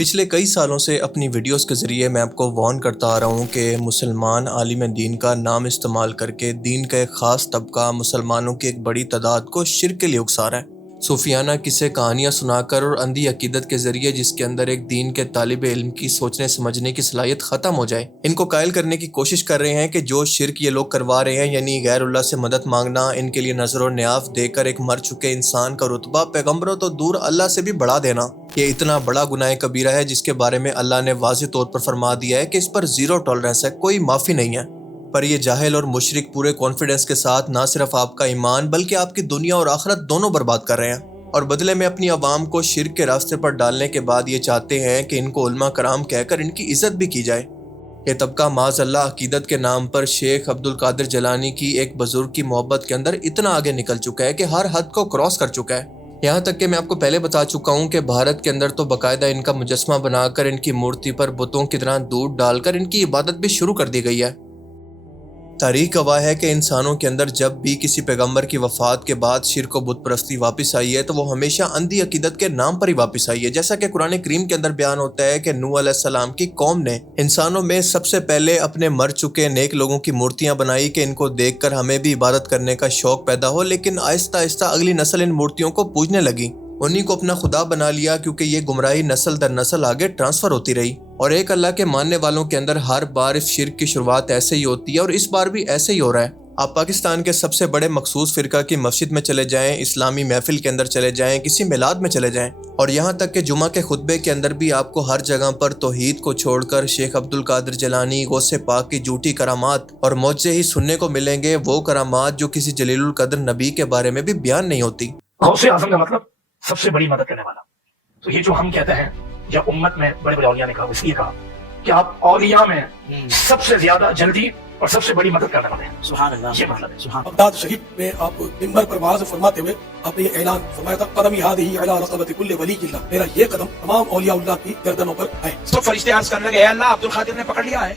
پچھلے کئی سالوں سے اپنی ویڈیوز کے ذریعے میں آپ کو وارن کرتا آ رہا ہوں کہ مسلمان عالم دین کا نام استعمال کر کے دین کا ایک خاص طبقہ مسلمانوں کی ایک بڑی تعداد کو شرک کے لیے اکسا رہا ہے۔ صوفیانہ قصے کہانیاں سنا کر اور اندھی عقیدت کے ذریعے جس کے اندر ایک دین کے طالب علم کی سوچنے سمجھنے کی صلاحیت ختم ہو جائے، ان کو قائل کرنے کی کوشش کر رہے ہیں کہ جو شرک یہ لوگ کروا رہے ہیں، یعنی غیر اللہ سے مدد مانگنا، ان کے لیے نظر و نیاف دے کر ایک مر چکے انسان کا رتبہ پیغمبروں تو دور اللہ سے بھی بڑھا دینا، یہ اتنا بڑا گناہ کبیرہ ہے جس کے بارے میں اللہ نے واضح طور پر فرما دیا ہے کہ اس پر زیرو ٹالرنس ہے، کوئی معافی نہیں ہے۔ پر یہ جاہل اور مشرک پورے کانفیڈنس کے ساتھ نہ صرف آپ کا ایمان بلکہ آپ کی دنیا اور آخرت دونوں برباد کر رہے ہیں، اور بدلے میں اپنی عوام کو شرک کے راستے پر ڈالنے کے بعد یہ چاہتے ہیں کہ ان کو علماء کرام کہہ کر ان کی عزت بھی کی جائے۔ یہ طبقہ معاذ اللہ عقیدت کے نام پر شیخ عبد القادر جیلانی کی ایک بزرگ کی محبت کے اندر اتنا آگے نکل چکا ہے کہ ہر حد کو کراس کر چکا ہے، یہاں تک کہ میں آپ کو پہلے بتا چکا ہوں کہ بھارت کے اندر تو باقاعدہ ان کا مجسمہ بنا کر ان کی مورتی پر بتوں کی طرح دودھ ڈال کر ان کی عبادت بھی شروع کر دی گئی ہے۔ تاریخ گواہ ہے کہ انسانوں کے اندر جب بھی کسی پیغمبر کی وفات کے بعد شرک و بت پرستی واپس آئی ہے تو وہ ہمیشہ اندھی عقیدت کے نام پر ہی واپس آئی ہے، جیسا کہ قرآن کریم کے اندر بیان ہوتا ہے کہ نوح علیہ السلام کی قوم نے انسانوں میں سب سے پہلے اپنے مر چکے نیک لوگوں کی مورتیاں بنائی کہ ان کو دیکھ کر ہمیں بھی عبادت کرنے کا شوق پیدا ہو، لیکن آہستہ آہستہ اگلی نسل ان مورتیوں کو پوجنے لگی، انہی کو اپنا خدا بنا لیا، کیونکہ یہ گمراہی نسل در نسل آگے ٹرانسفر ہوتی رہی، اور ایک اللہ کے ماننے والوں کے اندر ہر بار اس شرک کی شروعات ایسے ہی ہوتی ہے اور اس بار بھی ایسے ہی ہو رہا ہے۔ آپ پاکستان کے سب سے بڑے مخصوص فرقہ کی مسجد میں چلے جائیں، اسلامی محفل کے اندر چلے جائیں، کسی میلاد میں چلے جائیں، اور یہاں تک کہ جمعہ کے خطبے کے اندر بھی آپ کو ہر جگہ پر توحید کو چھوڑ کر شیخ عبد القادر جیلانی، غوث پاک کی جھوٹی کرامات اور معجزے ہی سننے کو ملیں گے، وہ کرامات جو کسی جلیل القدر نبی کے بارے میں بھی بیان نہیں ہوتی۔ غوث اعظم کا مطلب سب سے بڑی مدد کرنے والا۔ تو یہ جو ہم کہتے ہیں یا امت میں بڑے بڑے اولیاء نے کہا، اس لیے کہا کہ آپ اولیاء میں سب سے زیادہ جلدی اور سب سے بڑی مدد کرنے والے ہیں۔ سبحان اللہ، یہ مطلب ہے۔ سبحان اللہ۔ بغداد شریف میں آپ منبر پر واعظ فرماتے ہوئے آپ نے یہ اعلان فرمایا تھا، قدمی هذه علی رقبۃ کل ولی اللہ، میرا یہ قدم تمام اولیاء اللہ کی گردنوں پر ہے۔ تو فرشتے عرض کرنے لگے، اے اللہ عبد القادر نے پکڑ لیا ہے،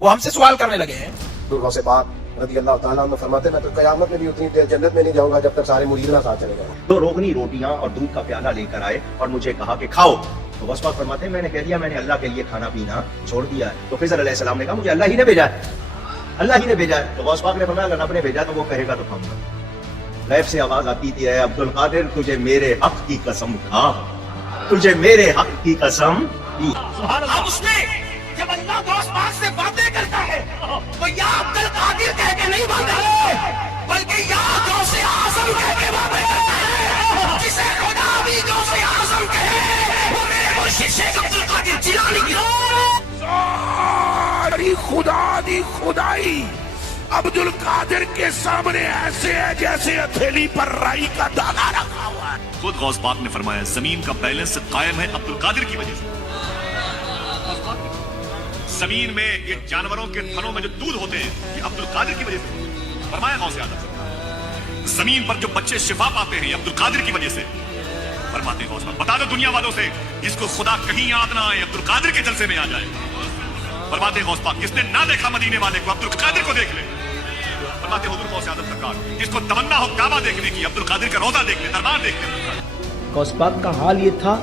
وہ ہم سے سوال کرنے لگے ہیں۔ غوث پاک رضی اللہ تعالیٰ عنہ فرماتے میں تو قیامت میں بھی اتنی دیر جنت میں نہیں جاؤں گا جب تک سارے مرید نہ ساتھ چلے جائیں۔ دو روغنی روٹیاں اور دودھ کا پیالہ لے کر آئے اور مجھے کہا کہ کھاؤ، تو غوث پاک فرماتے ہیں میں نے کہہ دیا میں نے اللہ کے لیے کھانا پینا چھوڑ دیا ہے۔ تو خضر علیہ السلام نے کہا مجھے اللہ ہی نے بھیجا ہے، اللہ ہی نے بھیجا ہے۔ تو غوث پاک نے فرمایا اگر رب نے بھیجا تو وہ کہے گا تو کھاؤں گا۔ غیب سے آواز آتی تھی، اے عبد القادر تجھے میرے حق کی قسم کھا، تجھے میرے حق کی قسم دی۔ اب اس نے جب اللہ غوث پاک سے باتیں کرتا ہے تو یا عبد القادر کہہ کے نہیں باتیں بلکہ یا غوث اعظم کہہ کے باتیں کرتا ہے، جسے خدا بھی غوث اعظم کہے، وہ میرے مرشد شیخ عبد القادر جیلانی کی ساری خدا دی خدائی عبد القادر کے سامنے ایسے ہے جیسے ہتھیلی پر رائی کا دانا رکھا ہوا ہے۔ خود غوث پاک نے فرمایا زمین کا بیلنس قائم ہے عبد القادر کی وجہ سے۔ زمین میں یہ جانوروں کے تھنوں میں جو دودھ ہوتے ہیں یہ عبد القادر کی وجہ سے ہوتے ہیں، فرمایا غوث اعظم۔ زمین پر جو بچے شفا پاتے ہیں یہ عبد القادر کی وجہ سے، فرماتے ہیں غوث پاک۔ بتا دو دنیا والوں سے جس کو خدا کہیں یاد نہ آئے عبد القادر کے جلسے میں آ جائے، فرماتے ہیں غوث پاک جس نے نہ دیکھا مدینے والے کو عبد القادر کو دیکھ لے، فرماتے ہیں حضور غوث اعظم سرکار جس کو تمنا ہو کعبہ دیکھنے کی عبد القادر کا روضہ دیکھ لے، دربار دیکھ لے۔ غوث پاک کا حال یہ تھا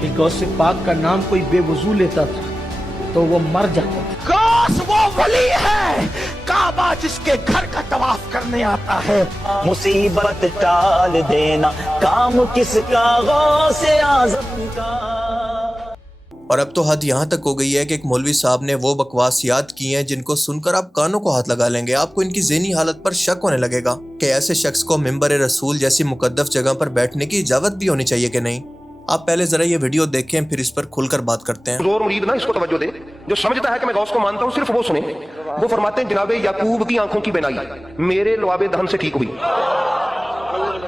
کہ غوث پاک کا نام کوئی بے وضو لیتا تھا تو وہ مر جاتا تھا۔ غوث وہ ولی ہے کعبہ جس کے گھر کا طواف کرنے آتا ہے۔ مصیبت ٹال دینا کام کس کا غوث اعظم کا۔ اور اب تو حد یہاں تک ہو گئی ہے کہ ایک مولوی صاحب نے وہ بکواسیات کی ہیں جن کو سن کر آپ کانوں کو ہاتھ لگا لیں گے، آپ کو ان کی ذہنی حالت پر شک ہونے لگے گا کہ ایسے شخص کو منبر رسول جیسی مقدس جگہ پر بیٹھنے کی اجازت بھی ہونی چاہیے کہ نہیں۔ آپ پہلے ذرا یہ ویڈیو دیکھیں پھر اس پر کھل کر بات کرتے ہیں۔ زور مرید نا اس کو توجہ دے، جو سمجھتا ہے کہ میں غوث کو مانتا ہوں صرف وہ سنے۔ وہ فرماتے ہیں جناب یعقوب کی آنکھوں کی بینائی میرے لعاب دہن سے ٹھیک ہوئی۔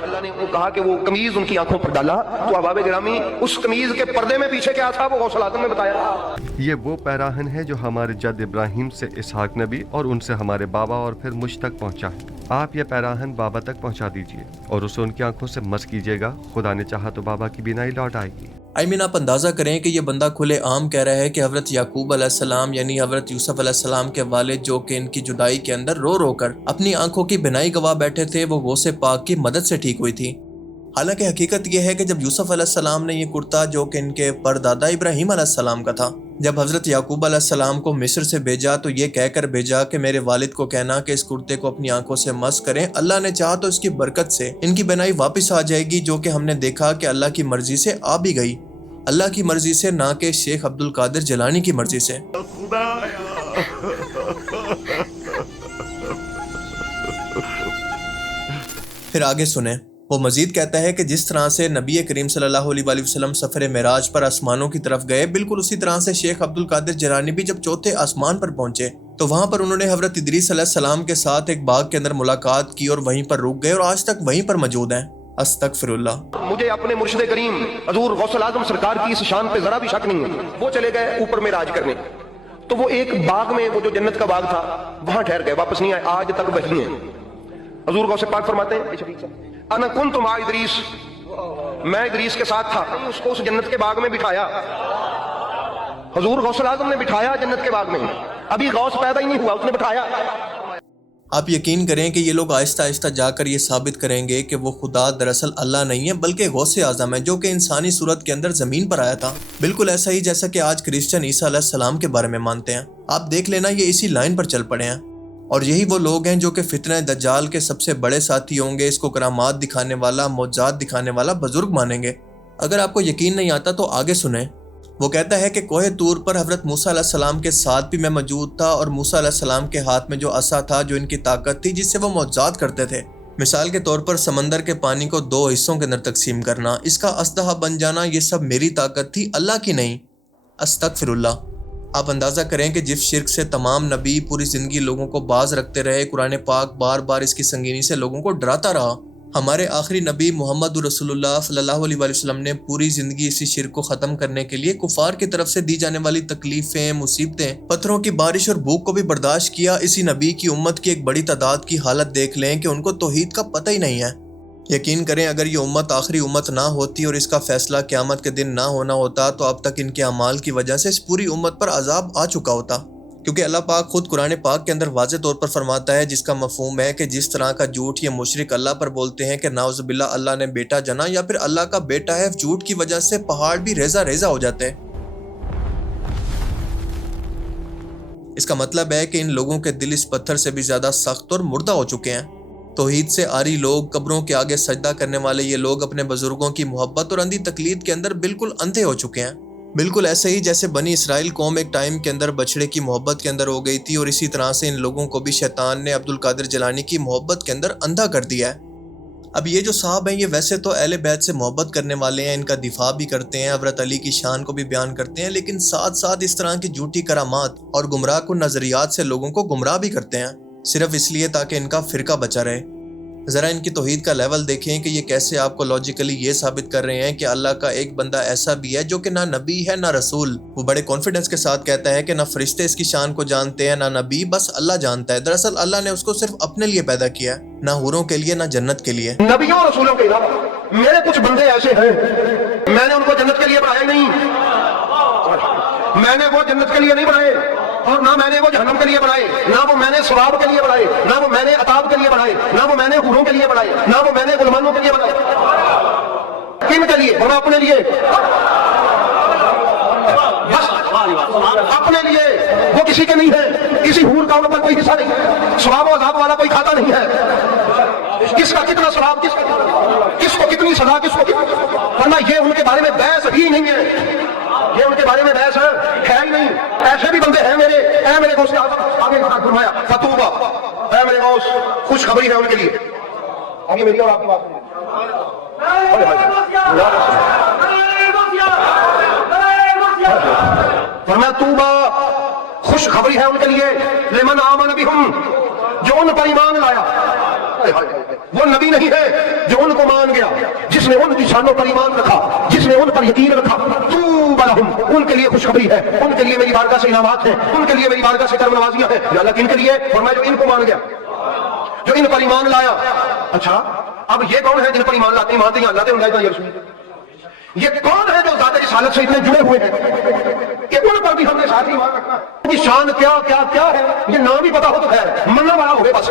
اللہ نے کہا کہ وہ قمیض ان کی آنکھوں پر ڈالا تو احباب گرامی اس قمیض کے پردے میں پیچھے کیا تھا وہ غوث اعظم نے بتایا۔ یہ وہ پیراہن ہے جو ہمارے جد ابراہیم سے اسحاق نبی اور ان سے ہمارے بابا اور پھر مجھ تک پہنچا ہے۔ آپ یہ پیراہن بابا تک پہنچا دیجئے اور اسے ان کی آنکھوں سے مس کیجئے گا، خدا نے چاہا تو بابا کی بینائی لوٹ آئے گی۔ آپ اندازہ کریں کہ یہ بندہ کھلے عام کہہ رہا ہے کہ حضرت یعقوب علیہ السلام یعنی حضرت یوسف علیہ السلام کے والد جو کہ ان کی جدائی کے اندر رو رو کر اپنی آنکھوں کی بینائی گوا بیٹھے تھے وہ غوث پاک کی مدد سے ٹھیک ہوئی تھی۔ حالانکہ حقیقت یہ ہے کہ جب یوسف علیہ السلام نے یہ کرتا جو کہ ان کے پردادا ابراہیم علیہ السلام کا تھا، جب حضرت یعقوب علیہ السلام کو مصر سے بھیجا تو یہ کہہ کر بھیجا کہ میرے والد کو کہنا کہ اس کرتے کو اپنی آنکھوں سے مس کریں، اللہ نے چاہا تو اس کی برکت سے ان کی بینائی واپس آ جائے گی، جو کہ ہم نے دیکھا کہ اللہ کی مرضی سے آ بھی گئی، اللہ کی مرضی سے، نہ کہ شیخ عبد القادر جیلانی کی مرضی سے۔ پھر آگے سنیں، وہ مزید کہتا ہے کہ جس طرح سے نبی کریم صلی اللہ علیہ وآلہ وسلم سفر معراج پر آسمانوں کی طرف گئے، بالکل اسی طرح سے شیخ عبد القادر جیلانی بھی جب چوتھے آسمان پر پہنچے تو وہاں پر انہوں نے حضرت ادریس علیہ السلام کے ساتھ ایک باغ کے اندر ملاقات کی اور وہیں پر رک گئے اور آج تک وہیں پر موجود ہیں۔ استغفر اللہ۔ مجھے اپنے مرشد کریم حضور غوث اعظم سرکار کی اس شان پہ ذرا بھی شک نہیں ہے۔ وہ چلے گئے اوپر معراج کرنے، تو وہ ایک باغ میں، وہ جو جنت کا باغ تھا، وہاں ٹھہر گئے، واپس نہیں آئے، آج تک وہی ہیں۔ حضور غوث پاک فرماتے ہیں، انا کنت مع ادریس، میں ادریس کے ساتھ تھا، اس کو اس جنت کے باغ میں بٹھایا، حضور غوث اعظم نے بٹھایا جنت کے باغ میں، ابھی غوث پیدا ہی نہیں ہوا، اس نے بٹھایا۔ آپ یقین کریں کہ یہ لوگ آہستہ آہستہ جا کر یہ ثابت کریں گے کہ وہ خدا دراصل اللہ نہیں ہے بلکہ غوث اعظم ہے، جو کہ انسانی صورت کے اندر زمین پر آیا تھا، بالکل ایسا ہی جیسا کہ آج کرسچن عیسیٰ علیہ السلام کے بارے میں مانتے ہیں۔ آپ دیکھ لینا، یہ اسی لائن پر چل پڑے ہیں، اور یہی وہ لوگ ہیں جو کہ فتنہ دجال کے سب سے بڑے ساتھی ہوں گے، اس کو کرامات دکھانے والا، معجزات دکھانے والا بزرگ مانیں گے۔ اگر آپ کو یقین نہیں آتا تو آگے سنیں، وہ کہتا ہے کہ کوہ طور پر حضرت موسیٰ علیہ السلام کے ساتھ بھی میں موجود تھا، اور موسیٰ علیہ السلام کے ہاتھ میں جو عصا تھا، جو ان کی طاقت تھی جس سے وہ معجزات کرتے تھے، مثال کے طور پر سمندر کے پانی کو 2 حصوں کے اندر تقسیم کرنا، اس کا اسدحہ بن جانا، یہ سب میری طاقت تھی، اللہ کی نہیں۔ استغفر اللہ۔ آپ اندازہ کریں کہ جس شرک سے تمام نبی پوری زندگی لوگوں کو باز رکھتے رہے، قرآن پاک بار بار اس کی سنگینی سے لوگوں کو ڈراتا رہا، ہمارے آخری نبی محمد رسول اللہ صلی اللہ علیہ وآلہ وسلم نے پوری زندگی اسی شرک کو ختم کرنے کے لیے کفار کی طرف سے دی جانے والی تکلیفیں، مصیبتیں، پتھروں کی بارش اور بھوک کو بھی برداشت کیا۔ اسی نبی کی امت کی ایک بڑی تعداد کی حالت دیکھ لیں کہ ان کو توحید کا پتہ ہی نہیں ہے۔ یقین کریں اگر یہ امت آخری امت نہ ہوتی اور اس کا فیصلہ قیامت کے دن نہ ہونا ہوتا تو اب تک ان کے اعمال کی وجہ سے اس پوری امت پر عذاب آ چکا ہوتا، کیونکہ اللہ پاک خود قرآن پاک کے اندر واضح طور پر فرماتا ہے، جس کا مفہوم ہے کہ جس طرح کا جھوٹ یہ مشرک اللہ پر بولتے ہیں کہ نعوذ باللہ اللہ نے بیٹا جنا یا پھر اللہ کا بیٹا ہے، جھوٹ کی وجہ سے پہاڑ بھی ریزہ ریزہ ہو جاتے ہیں۔ اس کا مطلب ہے کہ ان لوگوں کے دل اس پتھر سے بھی زیادہ سخت اور مردہ ہو چکے ہیں۔ توحید سے آری لوگ، قبروں کے آگے سجدہ کرنے والے یہ لوگ اپنے بزرگوں کی محبت اور اندھی تقلید کے اندر بالکل اندھے ہو چکے ہیں، بالکل ایسے ہی جیسے بنی اسرائیل قوم ایک ٹائم کے اندر بچڑے کی محبت کے اندر ہو گئی تھی، اور اسی طرح سے ان لوگوں کو بھی شیطان نے عبد القادر جیلانی کی محبت کے اندر اندھا کر دیا ہے۔ اب یہ جو صاحب ہیں یہ ویسے تو اہل بیت سے محبت کرنے والے ہیں، ان کا دفاع بھی کرتے ہیں، حضرت علی کی شان کو بھی بیان کرتے ہیں، لیکن ساتھ ساتھ اس طرح کی جھوٹی کرامات اور گمراہ کن نظریات سے لوگوں کو گمراہ بھی کرتے ہیں، صرف اس لیے تاکہ ان کا فرقہ بچا رہے۔ ذرا ان کی توحید کا لیول دیکھیں کہ یہ کیسے آپ کو لاجیکلی یہ ثابت کر رہے ہیں کہ اللہ کا ایک بندہ ایسا بھی ہے جو کہ نہ نبی ہے نہ رسول۔ وہ بڑے کانفیڈنس کے ساتھ کہتا ہے کہ نہ فرشتے اس کی شان کو جانتے ہیں نہ نبی، بس اللہ جانتا ہے۔ دراصل اللہ نے اس کو صرف اپنے لیے پیدا کیا ہے، نہ حوروں کے لیے نہ جنت کے لیے۔ نبیوں اور رسولوں کے علاوہ میرے کچھ بندے ایسے ہیں، میں نے ان کو جنت کے لیے بنایا نہیں، میں نے وہ جنت کے لیے نہیں بنائے، اور نہ میں نے وہ جہنم کے لیے بنائے، نہ وہ میں نے ثواب کے لیے بنائے، نہ وہ میں نے عطاب کے لیے بنائے، نہ وہ میں نے حوروں کے لیے بنائے، نہ وہ میں نے غلمانوں کے لیے بنائے۔ کن کے لیے؟ ہم اپنے لیے، بس اپنے لیے، وہ کسی کے نہیں ہے، کسی حور کا ان پر کوئی حصہ نہیں، ثواب و عذاب والا کوئی کھاتا نہیں ہے، کس کا کتنا ثواب، کس کو کتنی سزا، کس کو، ورنہ یہ ان کے بارے میں بحث ہی نہیں ہے، یہ ان کے بارے میں بحث ہے ہی نہیں۔ ایسے بھی بندے ہیں میرے، اے میرے غوث اعظم، آگے فرمایا فتوبہ، اے میرے غوث، خوشخبری ہے ان کے لیے۔ آگے میری اور آپ کی بات سنیں، فرمایا توبہ، خوشخبری ہے ان کے لیے، لمن آمن بہم، جو ان پر ایمان لایا۔ وہ نبی نہیں ہے جو ان کو مان گیا، جس نے ان کی شانوں پر ایمان رکھا، جس نے ان پر یقین رکھا۔ طوبی لہم، ان کے لیے خوشخبری ہے، ان کے لیے میری بارگاہ سے انعامات ہیں، ان کے لیے میری بارگاہ سے کرم نوازیاں ہیں۔ یا اللہ کن کے لیے؟ فرمایا جو ان کو مان گیا، جو ان پر ایمان لایا۔ اچھا اب یہ کون ہے جن پر ایمان لاتے ہیں، مانتے ہیں اللہ تے انگاہ یا رسول؟ یہ کون ہے جو ذات رسالت سے اتنے جڑے ہوئے ہیں کہ ان پر بھی ہم نے ساتھ ایمان رکھنا ہے؟ ان کی شان کیا کیا کیا ہے یہ نام بھی پتا ہو تو خیر، مننا والا ہوئے بس۔